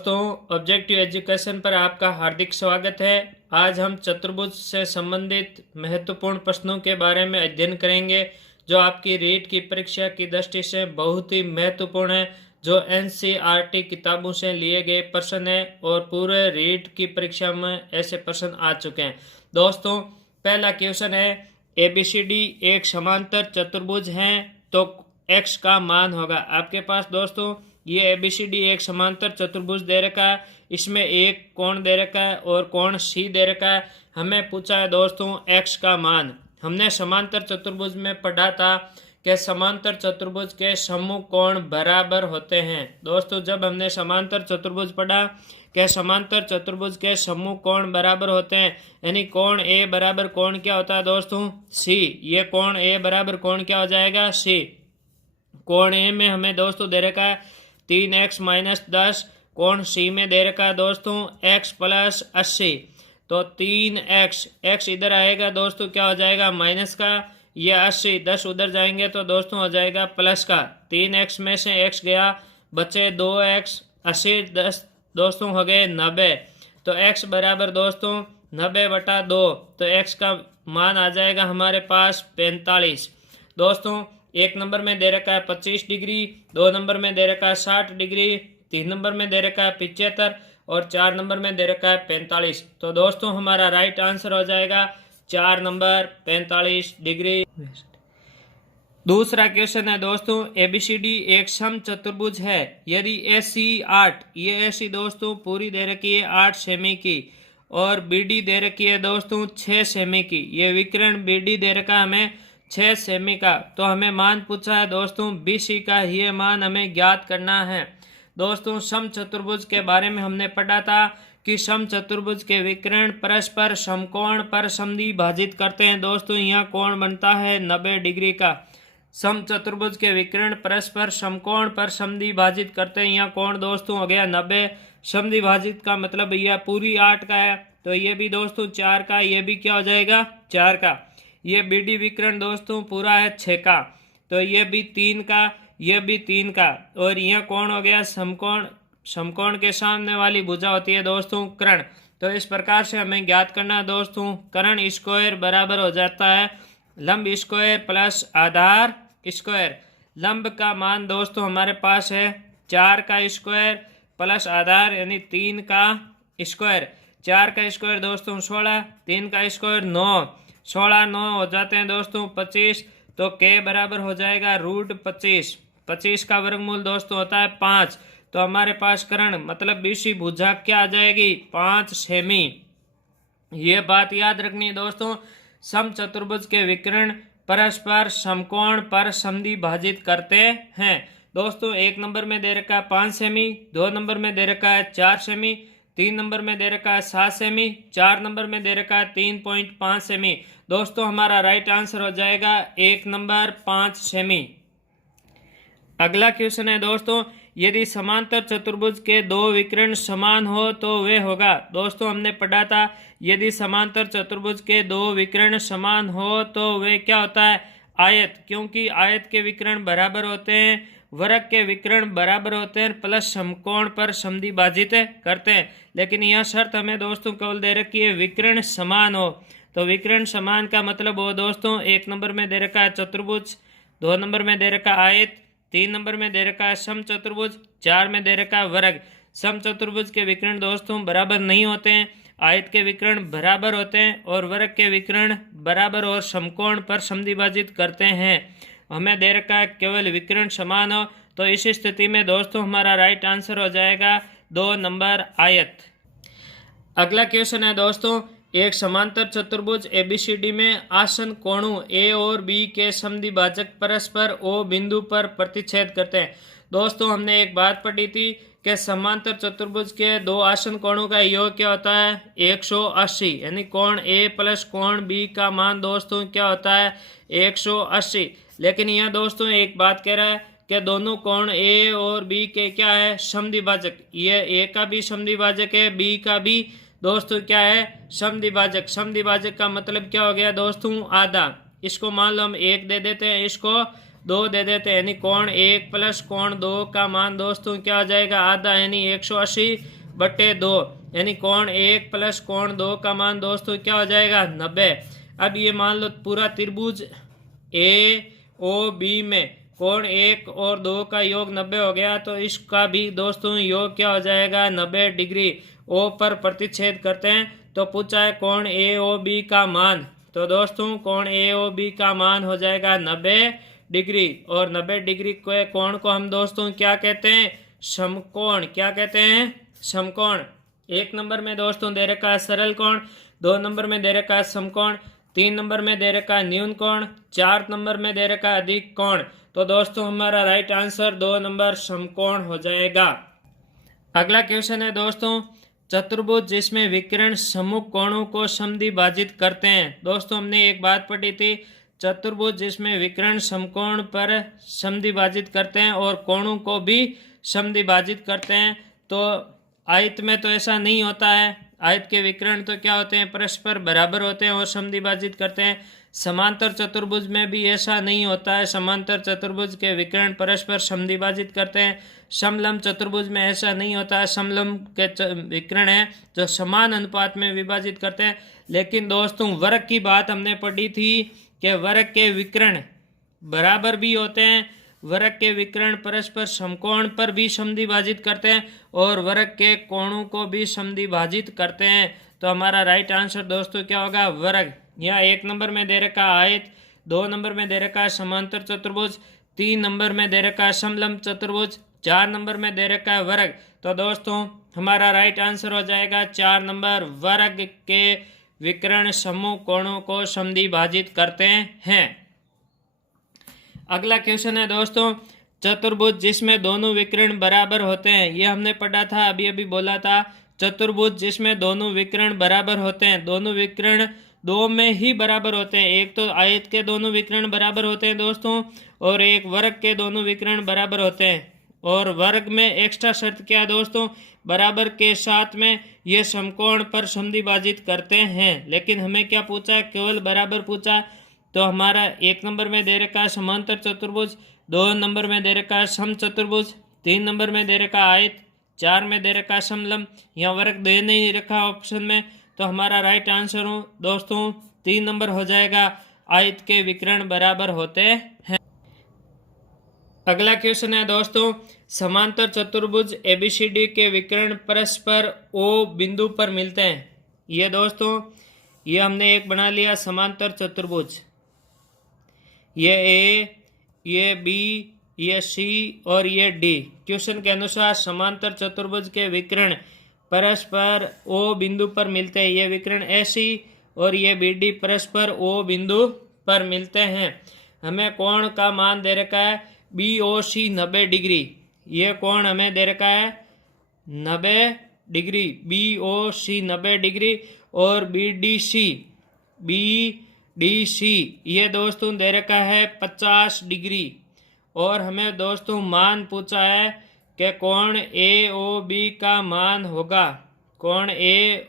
दोस्तों, objective education पर आपका हार्दिक स्वागत है। आज हम चतुर्भुज से संबंधित महत्वपूर्ण प्रश्नों के बारे में अध्ययन करेंगे जो आपकी रीट की परीक्षा की दृष्टि से बहुत ही महत्वपूर्ण है, जो एनसीईआरटी किताबों से लिए गए प्रश्न है और पूरे रीट की परीक्षा में ऐसे प्रश्न आ चुके हैं। दोस्तों, पहला क्वेश्चन है, एबीसीडी एक समांतर चतुर्भुज हैं तो एक्स का मान होगा। आपके पास दोस्तों ये एबीसीडी एक समांतर चतुर्भुज दे रखा है, इसमें एक कोण दे रखा है और कोण सी दे रखा है। हमें पूछा है दोस्तों एक्स का मान। हमने समांतर चतुर्भुज में पढ़ा था कि समांतर चतुर्भुज के समूह कोण बराबर होते हैं। दोस्तों, जब हमने समांतर चतुर्भुज पढ़ा कि समांतर चतुर्भुज के समूह कोण बराबर होते हैं, यानी कोण ए बराबर कोण क्या होता है दोस्तों, सी। ये कोण ए बराबर कोण क्या हो जाएगा, सी। कोण ए में हमें दोस्तों दे रखा है 3x - 10, कोण सी में दे रखा है दोस्तों x + 80। तो 3x, x इधर आएगा दोस्तों, क्या हो जाएगा माइनस का, ये 80 10 उधर जाएंगे तो दोस्तों हो जाएगा प्लस का। 3x में से x गया, बचे 2x, 80 10 दोस्तों हो गए 90। तो x बराबर दोस्तों 90/2, तो x का मान आ जाएगा हमारे पास 45। दोस्तों, एक नंबर में दे रखा है 25 डिग्री, 2 नंबर में दे रखा है 60 डिग्री, 3 नंबर में दे रखा है 75 और 4 नंबर में दे रखा है 45। तो दोस्तों हमारा राइट आंसर हो जाएगा 4 नंबर 45 डिग्री। दूसरा क्वेश्चन है दोस्तों, एबीसीडी एक सम चतुर्भुज है यदि एसी 8, ये एसी दोस्तों पूरी दे रखी है 8 सेमी की और बीडी दे रखी है दोस्तों 6 सेमी की। ये विकर्ण बीडी दे रखा है हमें 6 सेमी का। तो हमें मान पूछा है दोस्तों बीसी का, ये मान हमें ज्ञात करना है। दोस्तों, सम चतुर्भुज के बारे में हमने पढ़ा था कि सम चतुर्भुज के विकर्ण परस्पर समकोण पर समद्विभाजित करते हैं। दोस्तों, यहाँ कोण बनता है 90 डिग्री का। सम चतुर्भुज के विकर्ण परस्पर समकोण पर समद्विभाजित करते हैं, यहाँ कोण दोस्तों हो गया 90। समद्विभाजित का मतलब यह पूरी 8 का है, तो ये भी दोस्तों 4 का, ये भी क्या हो जाएगा 4 का। ये बीडी विकर्ण दोस्तों पूरा है 6 का, तो ये भी 3 का, ये भी 3 का। और यह कोण हो गया समकोण। समकोण के सामने वाली भुजा होती है दोस्तों कर्ण। तो इस प्रकार से हमें ज्ञात करना है दोस्तों, कर्ण स्क्वायर बराबर हो जाता है लंब स्क्वायर प्लस आधार स्क्वायर। लंब का मान दोस्तों हमारे पास है 4 का स्क्वायर प्लस आधार यानी 3 का स्क्वायर। 4 का स्क्वायर दोस्तों 16, 3 का स्क्वायर 9, 16 9 हो जाते हैं दोस्तों 25। तो के बराबर हो जाएगा √25। 25 का वर्गमूल दोस्तों होता है 5। तो हमारे पास कर्ण मतलब बीसी भुजा क्या आ जाएगी 5 सेमी। ये बात याद रखनी है दोस्तों, सम चतुर्भुज के विकर्ण परस्पर समकोण पर समद्विभाजित करते हैं। दोस्तों, एक नंबर में दे रखा है 5 सेमी, 2 नंबर में दे रखा है 4 सेमी, 3 नंबर में दे रखा है 7 सेमी, 4 नंबर में दे रखा है 3.5 सेमी। दोस्तों, हमारा राइट आंसर हो जाएगा 1 नंबर 5 सेमी। अगला क्वेश्चन है दोस्तों, यदि समांतर चतुर्भुज के 2 विकर्ण समान हो तो वे होगा। दोस्तों, हमने पढ़ा था यदि समांतर चतुर्भुज के 2 विकर्ण समान हो तो वे क्या होता है आयत, क्योंकि आयत के विकर्ण बराबर होते हैं, वर्ग के विकर्ण बराबर होते हैं प्लस समकोण पर समद्विभाजित करते हैं। लेकिन यह शर्त हमें दोस्तों केवल दे रखी है विकर्ण समान हो। तो विकर्ण समान का मतलब हो दोस्तों, 1 नंबर में दे रखा है चतुर्भुज, 2 नंबर में दे रखा है आयत, 3 नंबर में दे रखा है सम चतुर्भुज, 4 में दे रखा है वर्ग। सम चतुर्भुज के विकर्ण दोस्तों बराबर नहीं होते हैं, आयत के विकर्ण बराबर होते हैं और वर्ग के विकर्ण बराबर और समकोण पर समद्विभाजित करते हैं। हमें दे रखा है केवल विकर्ण समान हो, तो इस स्थिति में दोस्तों हमारा राइट आंसर हो जाएगा 2 नंबर आयत। अगला क्वेश्चन है दोस्तों, एक समांतर चतुर्भुज एबीसीडी में आसन कोणों ए और बी के समद्विभाजक परस्पर ओ बिंदु पर प्रतिच्छेद करते हैं। दोस्तों, हमने एक बात पढ़ी थी कि समांतर चतुर्भुज के 2 आसन कोणों का योग क्या होता है 180, यानी कोण ए प्लस कोण बी का मान दोस्तों क्या होता है 180। लेकिन यह दोस्तों एक बात कह रहा है कि दोनों कोण ए और बी के क्या है समद्विभाजक। ये ए का भी समद्विभाजक है, बी का भी दोस्तों क्या है समद्विभाजक। समद्विभाजक का मतलब क्या हो गया दोस्तों आधा। इसको मान लो हम 1 दे देते हैं, इसको 2 दे देते हैं, यानी कोण 1 प्लस कोण 2 का मान दोस्तों क्या हो जाएगा, आधा, यानी 180/2, यानी कोण 1 प्लस कोण 2 का मान दोस्तों क्या हो जाएगा, 90। अब ये मान लो पूरा त्रिभुज AOB में कोण 1 और 2 का योग 90 हो गया, तो इसका भी दोस्तों योग क्या हो जाएगा, 90 डिग्री। O पर प्रतिच्छेद करते हैं, तो पूछा है कोण AOB का मान, तो दोस्तों कोण AOB का मान हो जाएगा 90 डिग्री। और 90 डिग्री के कोण को हम दोस्तों क्या कहते हैं, समकोण। क्या कहते हैं, समकोण। 1 नंबर में दोस्तों दे रखा है सरल कोण, 2 नंबर में दे रखा है समकोण, 3 नंबर में दे रखा है न्यून कोण, 4 नंबर में दे रखा है अधिक कोण। तो दोस्तों हमारा राइट आंसर 2 नंबर समकोण हो जाएगा। अगला क्वेश्चन है दोस्तों, चतुर्भुज जिसमें विकर्ण सम्मुख कोणों को समद्विभाजित करते हैं। दोस्तों हमने एक बात पढ़ी थी, चतुर्भुज जिसमें विकर्ण समकोण पर समद्विभाजित करते हैं और कोणों को भी समद्विभाजित करते हैं। तो आयत में तो ऐसा नहीं होता है, आयत के विकर्ण तो क्या होते हैं, परस्पर बराबर होते हैं और समद्विभाजित करते हैं। समांतर चतुर्भुज में भी ऐसा नहीं होता है, समांतर चतुर्भुज के विकर्ण परस्पर समद्विभाजित करते हैं। समलंब चतुर्भुज में ऐसा नहीं होता है, समलंब के विकर्ण है जो समान अनुपात में विभाजित करते हैं। लेकिन दोस्तों वर्ग की बात हमने पढ़ी थी कि वर्ग के विकर्ण बराबर भी होते हैं, वर्ग के विकर्ण परस्पर समकोण पर भी समद्विभाजित करते हैं और वर्ग के कोणों को भी समद्विभाजित करते हैं। तो हमारा राइट आंसर दोस्तों क्या होगा, वर्ग। यहाँ 1 नंबर में दे रखा आयत, 2 नंबर में दे रखा है समांतर चतुर्भुज, 3 नंबर में दे रखा है समलंब चतुर्भुज, 4 नंबर में दे रखा है वर्ग। तो दोस्तों हमारा राइट आंसर हो जाएगा 4 नंबर, वर्ग के विकर्ण समूह कोणों को समद्विभाजित करते हैं। अगला क्वेश्चन है दोस्तों, चतुर्भुज जिसमें दोनों विकर्ण बराबर होते हैं। ये हमने पढ़ा था, अभी अभी बोला था, चतुर्भुज जिसमें दोनों विकर्ण बराबर होते हैं। दोनों विकर्ण 2 में ही बराबर होते हैं, एक तो आयत के दोनों विकर्ण बराबर होते हैं दोस्तों, और एक वर्ग के दोनों विकर्ण बराबर होते हैं। और वर्ग में एक्स्ट्रा शर्त क्या है दोस्तों, बराबर के साथ में ये समकोण पर समद्विभाजित करते हैं। लेकिन हमें क्या पूछा है, केवल बराबर पूछा। तो हमारा 1 नंबर में दे रखा है समांतर चतुर्भुज, 2 नंबर में दे रखा है सम चतुर्भुज, 3 नंबर में दे रखा है आयत, 4 में दे रखा है समलंब। यहाँ वर्ग दे नहीं रखा ऑप्शन में, तो हमारा राइट आंसर दोस्तों 3 नंबर हो जाएगा, आयत के विकर्ण बराबर होते हैं। अगला क्वेश्चन है दोस्तों, समांतर चतुर्भुज ABCD के विकर्ण परस्पर O बिंदु पर मिलते हैं। ये दोस्तों ये हमने एक बना लिया समांतर चतुर्भुज, ये A, ये B, ये C और ये D। क्वेश्चन के अनुसार समांतर चतुर्भुज के विकर्ण परस्पर O बिंदु पर मिलते हैं। ये विकर्ण AC और ये BD परस्पर O बिंदु पर मिलते हैं। हमें कोण का मान दे रखा है BOC 90 डिग्री, ये कोण हमें दे रखा है 90 डिग्री, BOC 90 डिग्री, और BDC ये दोस्तों दे रखा है 50 डिग्री। और हमें दोस्तों मान पूछा है कि कोण AOB का मान होगा, कोण AOAB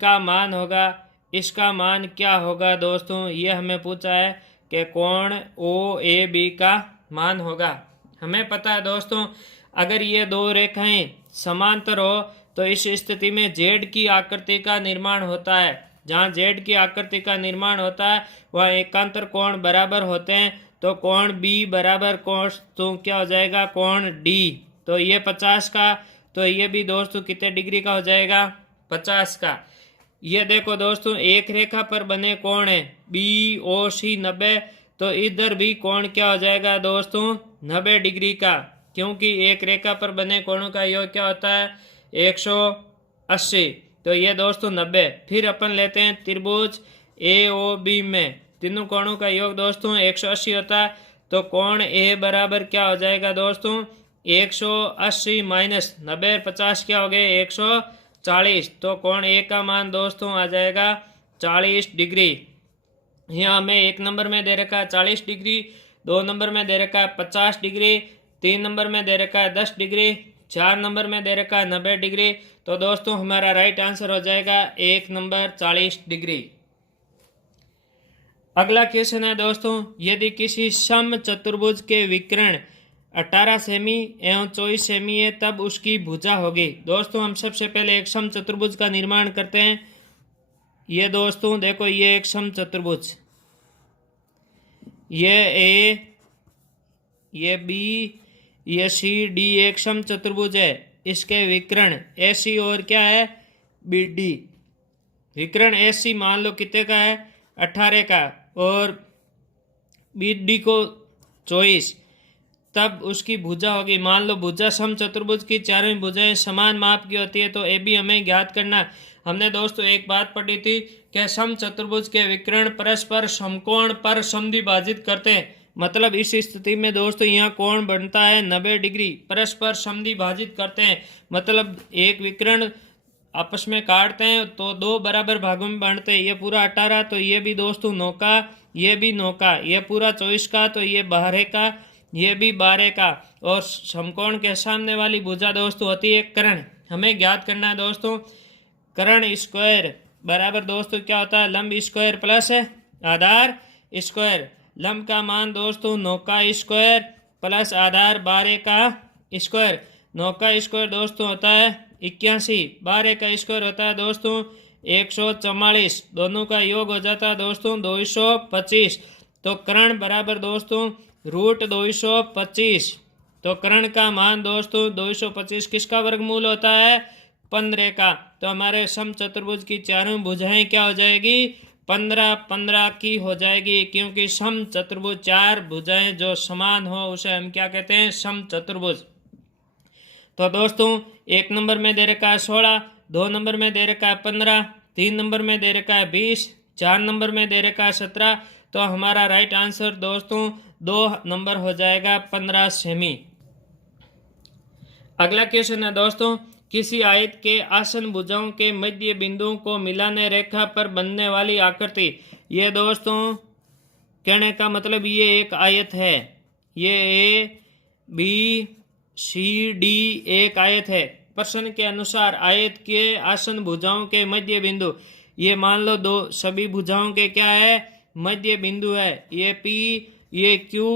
का मान होगा, इसका मान क्या होगा दोस्तों, ये हमें पूछा है कि कोण OAB का मान होगा। हमें पता है दोस्तों, अगर ये 2 रेखाएं समांतर हो तो इस स्थिति में Z की आकृति का निर्माण होता है। जहाँ Z की आकृति का निर्माण होता है वहाँ एकांतर कोण बराबर होते हैं। तो कोण B बराबर कोण तो क्या हो जाएगा, कोण D। तो ये 50 का, तो ये भी दोस्तों कितने डिग्री का हो जाएगा, 50 का। ये देखो दोस्तों एक रेखा पर बने कोण है BOC 90, तो इधर भी कोण क्या हो जाएगा दोस्तों 90 डिग्री का, क्योंकि एक रेखा पर बने कोणों का योग क्या होता है 180। तो ये दोस्तों 90। फिर अपन लेते हैं त्रिभुज AOB में तीनों कोणों का योग दोस्तों 180 होता है। तो कोण A बराबर क्या हो जाएगा दोस्तों 180 माइनस 90, 50 क्या हो गए 140। तो कोण A का मान दोस्तों आ जाएगा 40 डिग्री। यहाँ हमें 1 नंबर में दे रखा है 40 डिग्री, 2 नंबर में दे रखा है 50 डिग्री, 3 नंबर में दे रखा है 10 डिग्री, 4 नंबर में दे रखा है 90 डिग्री। तो दोस्तों हमारा राइट आंसर हो जाएगा 1 नंबर 40 डिग्री। अगला क्वेश्चन है दोस्तों, यदि किसी सम चतुर्भुज के विकर्ण 18 सेमी एवं 24 सेमी है तब उसकी भुजा होगी। दोस्तों हम सबसे पहले एक सम चतुर्भुज का निर्माण करते हैं। ये दोस्तों देखो, ये एक सम चतुर्भुज, ये ए, ये बी, ये सी, डी एक सम चतुर्भुज है। इसके विकर्ण ए सी और क्या है, बी डी। विकर्ण ए सी मान लो कितने का है, 18 का, और बी डी को 24, तब उसकी भुजा होगी। मान लो भुजा सम चतुर्भुज की चारों भुजाएं समान माप की होती है, तो ए बी हमें ज्ञात करना। हमने दोस्तों एक बात पढ़ी थी कि सम चतुर्भुज के विकर्ण परस्पर समकोण पर समद्विभाजित करते हैं। मतलब इस स्थिति में दोस्तों यहाँ कोण बनता है 90 डिग्री, परस्पर समद्विभाजित करते हैं। मतलब एक विकर्ण आपस में काटते हैं तो दो बराबर भागों में बांटते हैं। ये पूरा 18 तो ये भी दोस्तों 9 का, ये भी 9 का, ये पूरा 24 का तो ये 12 का, ये भी 12 का। और समकोण के सामने वाली भुजा दोस्तों होती है कर्ण। हमें ज्ञात करना है दोस्तों कर्ण स्क्वायर बराबर दोस्तों क्या होता है, लंब स्क्वायर प्लस आधार स्क्वायर। लंब का मान दोस्तों 9 का स्क्वायर प्लस आधार 12 का स्क्वायर। 9 का स्क्वायर दोस्तों होता है 81, 12 का स्क्वायर होता है दोस्तों 144, दोनों का योग हो जाता है दोस्तों 225। तो कर्ण बराबर दोस्तों √225। तो कर्ण का मान दोस्तों 225 किसका वर्गमूल होता है, 15 का। तो हमारे सम चतुर्भुज की चारों भुजाएं क्या हो जाएगी, 15-15 की हो जाएगी, क्योंकि सम चतुर्भुज चार भुजाएं जो समान हो उसे हम क्या कहते हैं, सम चतुर्भुज। तो दोस्तों 1 नंबर में दे रखा है 16, 2 नंबर में दे रखा है 15, 3 नंबर में दे रखा है 20, 4 नंबर में दे रखा है 17। तो हमारा राइट आंसर दोस्तों 2 नंबर हो जाएगा 15 सेमी। अगला क्वेश्चन है दोस्तों, किसी आयत के आसन भुजाओं के मध्य बिंदुओं को मिलाने रेखा पर बनने वाली आकृति। ये दोस्तों कहने का मतलब ये एक आयत है, ये ए बी सी डी एक आयत है। प्रश्न के अनुसार आयत के आसन भुजाओं के मध्य बिंदु, ये मान लो दो सभी भुजाओं के क्या है, मध्य बिंदु है। ये पी, ये क्यू,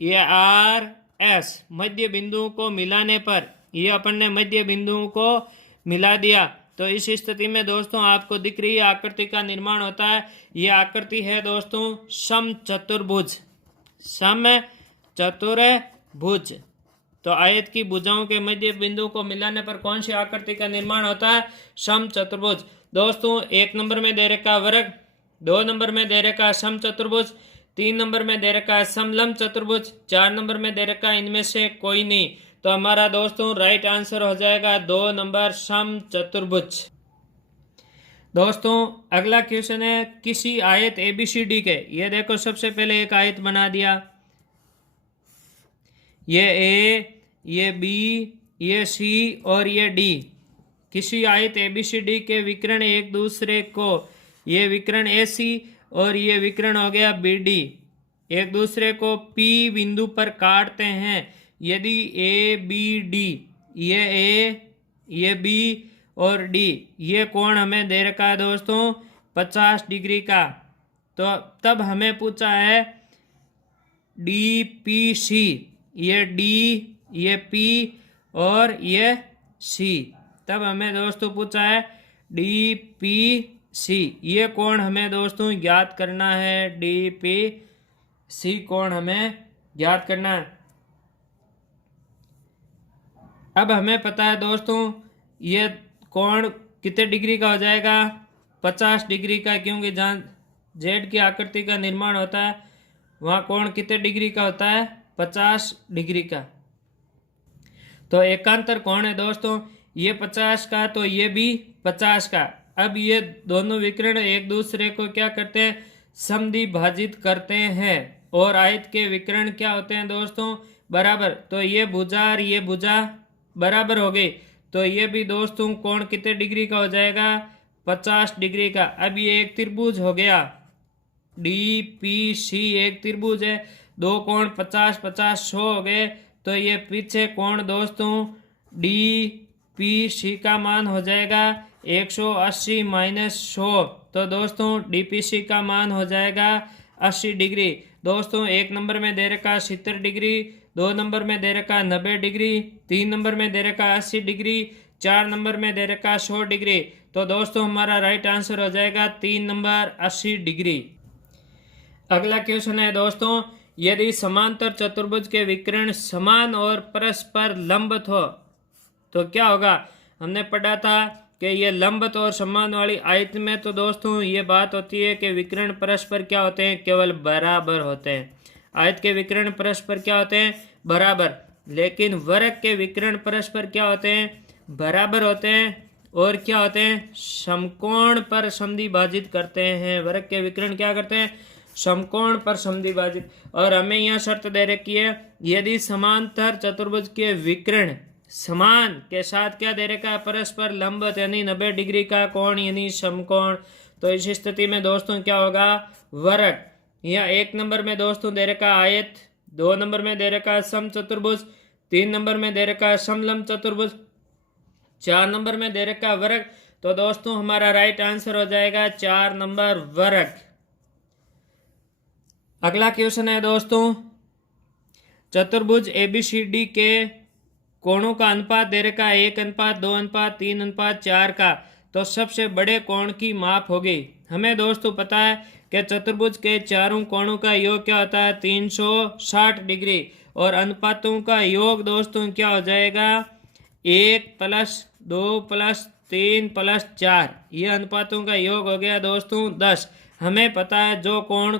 ये आर एस। मध्य बिंदुओं को मिलाने पर ये अपन ने मध्य बिंदुओं को मिला दिया, तो इस स्थिति में दोस्तों आपको दिख रही है आकृति का निर्माण होता है। ये आकृति है दोस्तों सम चतुर्भुज, सम चतुर्भुज। तो आयत की भुजाओं के मध्य बिंदु को मिलाने पर कौन सी आकृति का निर्माण होता है, सम चतुर्भुज। दोस्तों 1 नंबर में दे रखा वर्ग, 2 नंबर में दे रखा सम चतुर्भुज, 3 नंबर में दे रखा समलंब चतुर्भुज, 4 नंबर में दे रखा इनमें से कोई नहीं। तो हमारा दोस्तों राइट आंसर हो जाएगा 2 नंबर सम चतुर्भुज। दोस्तों अगला क्वेश्चन है, किसी आयत ABCD के, ये देखो सबसे पहले एक आयत बना दिया, ये ए, ये बी, ये सी और ये डी। किसी आयत ABCD के विकर्ण एक दूसरे को, ये विकर्ण AC और ये विकर्ण हो गया BD, एक दूसरे को P बिंदु पर काटते हैं। यदि ABD, ये A, ये B और D, ये कोण हमें दे रखा है दोस्तों 50 डिग्री का। तो तब हमें पूछा है DPC, ये D, ये P और ये C। तब हमें दोस्तों पूछा है DPC, ये कोण हमें दोस्तों ज्ञात करना है। DPC कोण हमें ज्ञात करना है। अब हमें पता है दोस्तों ये कोण कितने डिग्री का हो जाएगा, 50 डिग्री का, क्योंकि जहाँ जेड की आकृति का निर्माण होता है वहाँ कोण कितने डिग्री का होता है, 50 डिग्री का। तो एकांतर कोण है दोस्तों ये 50 का, तो ये भी 50 का। अब ये दोनों विकर्ण एक दूसरे को क्या करते हैं, समद्विभाजित करते हैं, और आयत के विकर्ण क्या होते हैं दोस्तों, बराबर। तो ये भुजा और ये भुजा बराबर हो गई, तो ये भी दोस्तों कोण कितने डिग्री का हो जाएगा, 50 डिग्री का। अब ये एक त्रिभुज हो गया, DPC एक त्रिभुज है, दो कोण 50-50 100 हो गए। तो ये पीछे कोण दोस्तों DPC का मान हो जाएगा 180 - 100। तो दोस्तों DPC का मान हो जाएगा 80 डिग्री। दोस्तों 1 नंबर में दे रखा 70 डिग्री, 2 नंबर में दे रखा 90 डिग्री, 3 नंबर में दे रखा 80 डिग्री, 4 नंबर में दे रखा 100 डिग्री। तो दोस्तों हमारा राइट आंसर हो जाएगा 3 नंबर 80 डिग्री। अगला क्वेश्चन है दोस्तों, यदि समांतर चतुर्भुज के विकर्ण समान और परस्पर लंबवत हो तो क्या होगा। हमने पढ़ा था कि ये लंबवत और समान वाली आयत में तो दोस्तों ये बात होती है कि विकर्ण परस्पर क्या होते हैं, केवल बराबर होते हैं। आयत के विकर्ण परस्पर क्या होते हैं, बराबर। लेकिन वर्ग के विकर्ण परस्पर क्या होते हैं, बराबर होते हैं। और क्या होते हैं, समकोण पर समद्विभाजित करते हैं। वर्ग के विकर्ण क्या करते हैं, समकोण पर समद्विभाजित। और हमें यहाँ शर्त दे रखी है, यदि समांतर चतुर्भुज के विकर्ण समान के साथ क्या दे रखा है, परस्पर लंबवत यानी 90 डिग्री का कोण यानी समकोण। तो इस स्थिति में दोस्तों क्या होगा, वर्ग। यहाँ 1 नंबर में दोस्तों दे रखा आयत, 2 नंबर में दे रखा समचतुर्भुज, 3 नंबर में दे रखा समलंब चतुर्भुज, 4 नंबर में दे रखा वर्ग। तो दोस्तों हमारा राइट आंसर हो जाएगा 4 नंबर वर्ग। अगला क्वेश्चन है दोस्तों, चतुर्भुज ABCD के कोणों का अनुपात दे रखा है 1:2:3:4 का। तो सबसे बड़े कोण की माप होगी। हमें दोस्तों पता है कि चतुर्भुज के चारों कोणों का योग क्या होता है, 360 डिग्री। और अनुपातों का योग दोस्तों क्या हो जाएगा, 1+2+3+4। ये अनुपातों का योग हो गया दोस्तों 10। हमें पता है जो कोण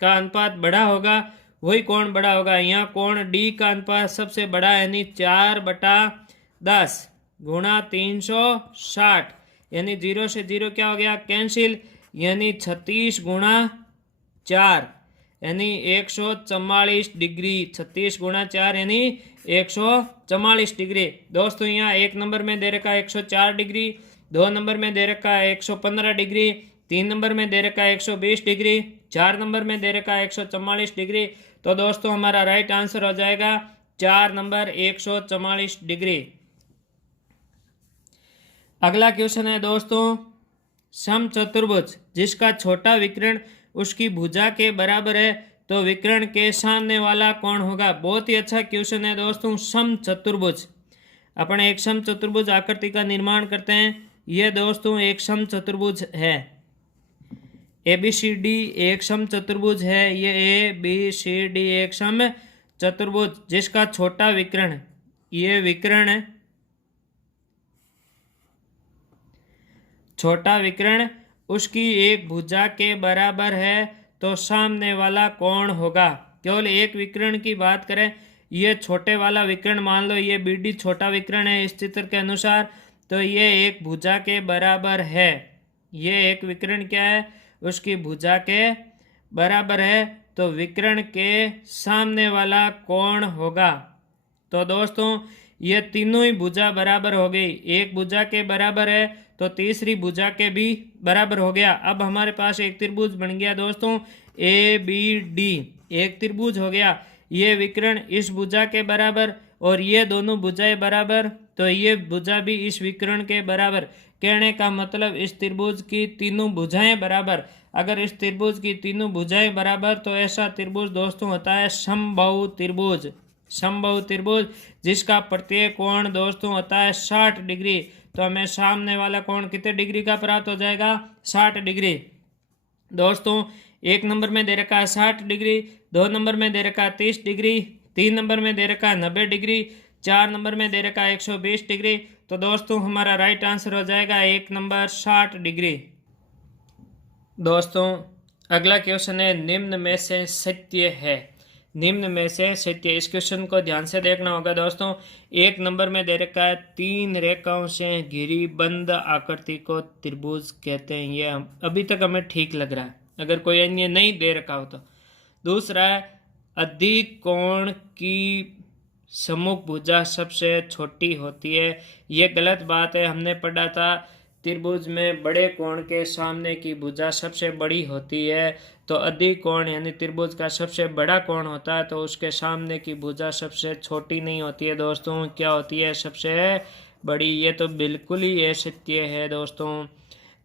का अनुपात बड़ा होगा वही कोण बड़ा होगा। यहाँ कोण डी का अनुपात सबसे बड़ा यानी 4/10 गुणा 360 यानी 0 से 0 क्या हो गया, कैंसिल, यानी 36 गुणा 4 यानी 144 डिग्री। 36 गुणा 4 यानी 144 डिग्री। दोस्तों यहाँ 1 नंबर में दे रखा 104 डिग्री, 2 नंबर में दे रखा 115 डिग्री, 3 नंबर में दे रखा 120 डिग्री, 4 नंबर में दे रखा 144 डिग्री। तो दोस्तों हमारा राइट आंसर हो जाएगा 4 नंबर 144 डिग्री। अगला क्वेश्चन है दोस्तों, समचतुर्भुज जिसका छोटा विकर्ण उसकी भुजा के बराबर है तो विकर्ण के सामने वाला कौन होगा। बहुत ही अच्छा क्वेश्चन है दोस्तों। समचतुर्भुज, अपन एक समचतुर्भुज आकृति का निर्माण करते हैं। यह दोस्तों एक समचतुर्भुज है। ABCD एक समचतुर्भुज है। ये ABCD एक समचतुर्भुज जिसका छोटा विकर्ण, ये विकर्ण छोटा विकर्ण उसकी एक भुजा के बराबर है तो सामने वाला कौन होगा। केवल एक विकर्ण की बात करें, ये छोटे वाला विकर्ण मान लो ये BD छोटा विकर्ण है इस चित्र के अनुसार, तो ये एक भुजा के बराबर है। ये एक विकर्ण क्या है, उसकी भुजा के बराबर है तो विकर्ण के सामने वाला कौन होगा। तो दोस्तों ये तीनों ही भुजा बराबर हो गई। एक भुजा के बराबर है तो तीसरी भुजा के भी बराबर हो गया। अब हमारे पास एक त्रिभुज बन गया दोस्तों ABD, एक त्रिभुज हो गया। ये विकर्ण इस भुजा के बराबर और ये दोनों भुजाएं बराबर, तो ये भुजा भी इस विकर्ण के बराबर। कहने का मतलब इस त्रिभुज की तीनों भुजाएं बराबर। अगर इस त्रिभुज की तीनों भुजाएं बराबर तो ऐसा त्रिभुज दोस्तों होता है समबाहु त्रिभुज। समबाहु त्रिभुज जिसका प्रत्येक कोण दोस्तों होता है 60 डिग्री। तो हमें सामने वाला कोण कितने डिग्री का प्राप्त हो जाएगा, 60 डिग्री। दोस्तों 1 नंबर में दे रखा है 60 डिग्री, 2 नंबर में दे रखा है 30 डिग्री, 3 नंबर में दे रखा है 90 डिग्री, 4 नंबर में दे रखा है 120 डिग्री। तो दोस्तों हमारा राइट आंसर हो जाएगा 1 नंबर 60 डिग्री। दोस्तों अगला क्वेश्चन है, निम्न में से सत्य है। निम्न में से सत्य, इस क्वेश्चन को ध्यान से देखना होगा दोस्तों। 1 नंबर में दे रखा है 3 रेखाओं से घिरी बंद आकृति को त्रिभुज कहते हैं। ये अभी तक हमें ठीक लग रहा है, अगर कोई अन्य नहीं दे रखा हो तो। दूसरा है अधिक कोण की सम्मुख भुजा सबसे छोटी होती है। ये गलत बात है। हमने पढ़ा था त्रिभुज में बड़े कोण के सामने की भुजा सबसे बड़ी होती है। तो अधिक कोण यानी त्रिभुज का सबसे बड़ा कोण होता है तो उसके सामने की भुजा सबसे छोटी नहीं होती है दोस्तों, क्या होती है, सबसे बड़ी। ये तो बिल्कुल ही असत्य है दोस्तों।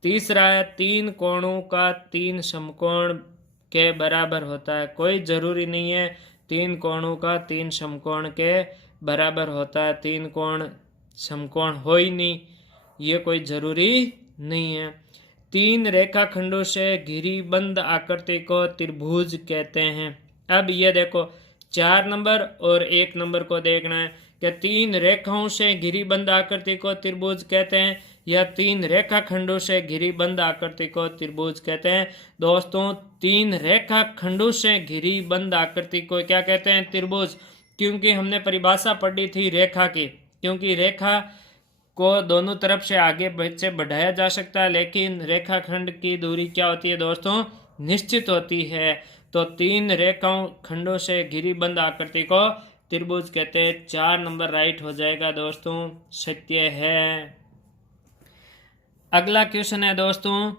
तीसरा है 3 कोणों का 3 समकोण के बराबर होता है। कोई ज़रूरी नहीं है 3 कोणों का 3 समकोण के बराबर होता है, 3 कोण समकोण हो ही नहीं, ये कोई ज़रूरी नहीं है। 3 रेखाखंडों से घिरी बंद आकृति को त्रिभुज कहते हैं। अब ये देखो 4 नंबर और 1 नंबर को देखना है कि 3 रेखाओं से घिरी बंद आकृति को त्रिभुज कहते हैं या 3 रेखाखंडों से घिरी बंद आकृति को त्रिभुज कहते हैं। दोस्तों 3 रेखाखंडों से घिरी बंद आकृति को क्या कहते हैं? त्रिभुज। क्योंकि हमने परिभाषा पढ़ी थी रेखा की, क्योंकि रेखा को दोनों तरफ से आगे से बढ़ाया जा सकता है, लेकिन रेखाखंड की दूरी क्या होती है दोस्तों? निश्चित होती है। तो 3 रेखाओं खंडों से घिरी बंद आकृति को त्रिभुज कहते हैं। 4 नंबर राइट हो जाएगा दोस्तों, सत्य है। अगला क्वेश्चन है दोस्तों,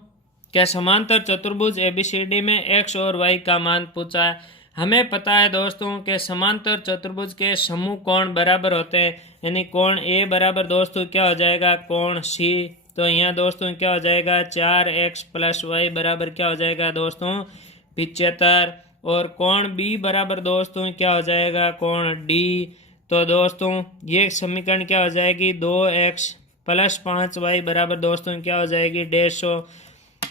क्या समांतर चतुर्भुज ABCD में x और y का मान पूछा है। हमें पता है दोस्तों कि समांतर चतुर्भुज के समूह कोण बराबर होते हैं, यानी कोण A बराबर दोस्तों क्या हो जाएगा? कोण C। तो यहाँ दोस्तों क्या हो जाएगा? 4x + y बराबर क्या हो जाएगा दोस्तों? 75। और कोण B बराबर दोस्तों क्या हो जाएगा? कोण D। तो दोस्तों ये समीकरण क्या हो जाएगी? 2x + 5y बराबर दोस्तों क्या हो जाएगी? 150।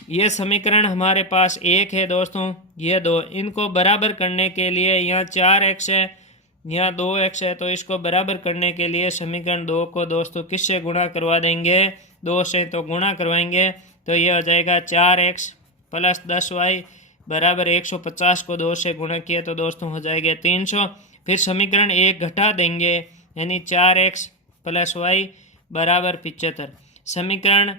ये समीकरण हमारे पास एक है दोस्तों, ये दो, इनको बराबर करने के लिए यहाँ 4x है, यहाँ 2x है, तो इसको बराबर करने के लिए समीकरण 2 को दोस्तों किससे गुणा करवा देंगे? 2 से। तो गुणा करवाएंगे तो ये हो जाएगा 4x + 10y बराबर 150 को 2 से गुणा किया तो दोस्तों हो जाएगा 300। फिर समीकरण 1 घटा देंगे, यानी 4x + y बराबर 75। समीकरण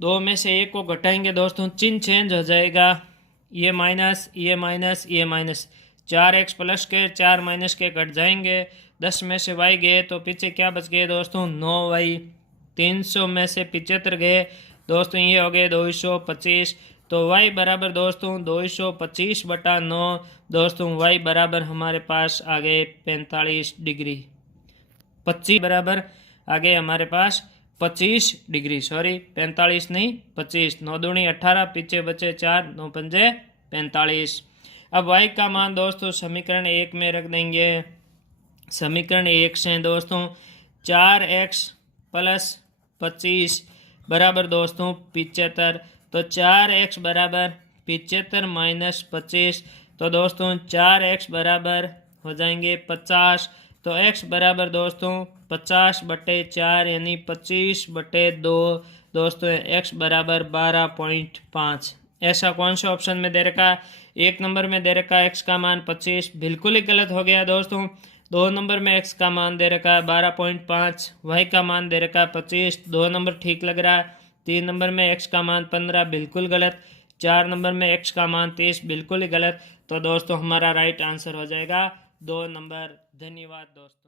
2 में से 1 को घटाएंगे दोस्तों, चिन्ह चेंज हो जाएगा, ये माइनस ये माइनस ये माइनस, 4x प्लस के 4 माइनस के कट जाएंगे, 10 में से y गए तो पीछे क्या बच गए दोस्तों? 9y। 300 में से 75 गए दोस्तों, ये हो गए 225। तो y बराबर दोस्तों 225/9 दोस्तों, y बराबर हमारे पास आ गए 45 डिग्री। 25 बराबर आ गए हमारे पास 25 डिग्री, सॉरी 45 नहीं 25। 9 दूनी 18, पीछे बचे 4, 9 पंजे 45। अब y का मान दोस्तों समीकरण 1 में रख देंगे। समीकरण 1 से दोस्तों 4x + 25 बराबर दोस्तों 75। तो 4x बराबर 75 - 25, तो दोस्तों 4x बराबर हो जाएंगे 50। तो x बराबर दोस्तों 50/4 यानी 25/2 दोस्तों, x बराबर 12.5। ऐसा कौन से ऑप्शन में दे रखा है? 1 नंबर में दे रखा है x का मान 25, बिल्कुल ही गलत हो गया दोस्तों। 2 नंबर में x का मान दे रखा है 12.5, y का मान दे रखा है 25, 2 नंबर ठीक लग रहा है। 3 नंबर में x का मान 15, बिल्कुल गलत। 4 नंबर में x का मान 30, बिल्कुल ही गलत। तो दोस्तों हमारा राइट आंसर हो जाएगा 2 नंबर। धन्यवाद दोस्तों।